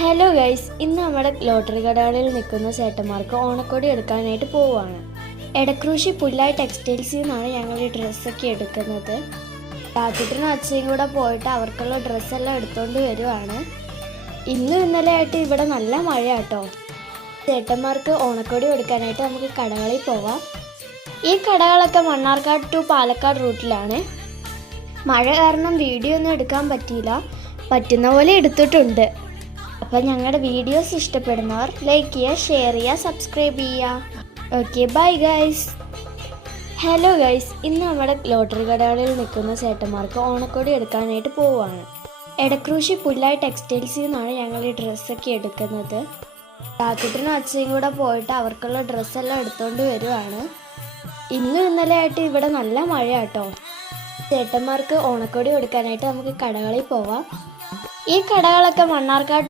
Hello guys, ഇന്ന് നമ്മുടെ lottery കടകളിൽ നിൽക്കുന്ന ചേട്ടന്മാർക്ക് ഓണക്കോടി എടുക്കാനായിട്ട് പോവുകയാണ്. എടക്രൂശി പുല്ലായി ടെക്സ്റ്റൈൽസിൽ നിന്നാണ് ഞങ്ങൾ ഈ ഡ്രസ്സൊക്കെ എടുക്കുന്നത്. രാത്രിനും അച്ഛയും കൂടെ പോയിട്ട് അവർക്കുള്ള ഡ്രസ്സെല്ലാം എടുത്തുകൊണ്ട് വരുവാണ്. ഇന്നും ഇന്നലെ ആയിട്ട് ഇവിടെ നല്ല മഴയാട്ടോ. ചേട്ടന്മാർക്ക് ഓണക്കോടി എടുക്കാനായിട്ട് നമുക്ക് കടകളിൽ പോവാം. ഈ കടകളൊക്കെ മണ്ണാർക്കാട് ടു പാലക്കാട് റൂട്ടിലാണ്. മഴ കാരണം വീഡിയോ ഒന്നും എടുക്കാൻ പറ്റിയില്ല, പറ്റുന്ന പോലെ എടുത്തിട്ടുണ്ട്. അപ്പോൾ ഞങ്ങളുടെ വീഡിയോസ് ഇഷ്ടപ്പെടുന്നവർ ലൈക്ക് ചെയ്യുക, ഷെയർ ചെയ്യുക, സബ്സ്ക്രൈബ് ചെയ്യുക. Okay, bye guys. Hello guys, ഇന്ന് നമ്മുടെ ലോട്ടറി കടകളിൽ നിൽക്കുന്ന ചേട്ടന്മാർക്ക് ഓണക്കോടി എടുക്കാനായിട്ട് പോവുകയാണ്. എടക്രൂശി പുല്ലായി ടെക്സ്റ്റൈൽസിൽ നിന്നാണ് ഞങ്ങൾ ഈ ഡ്രസ്സൊക്കെ എടുക്കുന്നത്. രാത്രിനും അച്ഛയും കൂടെ പോയിട്ട് അവർക്കുള്ള ഡ്രസ്സെല്ലാം എടുത്തുകൊണ്ട് വരുവാണ്. ഇന്നും ഇന്നലെ ആയിട്ട് ഇവിടെ നല്ല മഴയാട്ടോ. ചേട്ടന്മാർക്ക് ഓണക്കോടി കൊടുക്കാനായിട്ട് നമുക്ക് കടകളിൽ പോവാം. ഈ കടകളൊക്കെ മണ്ണാർക്കാട്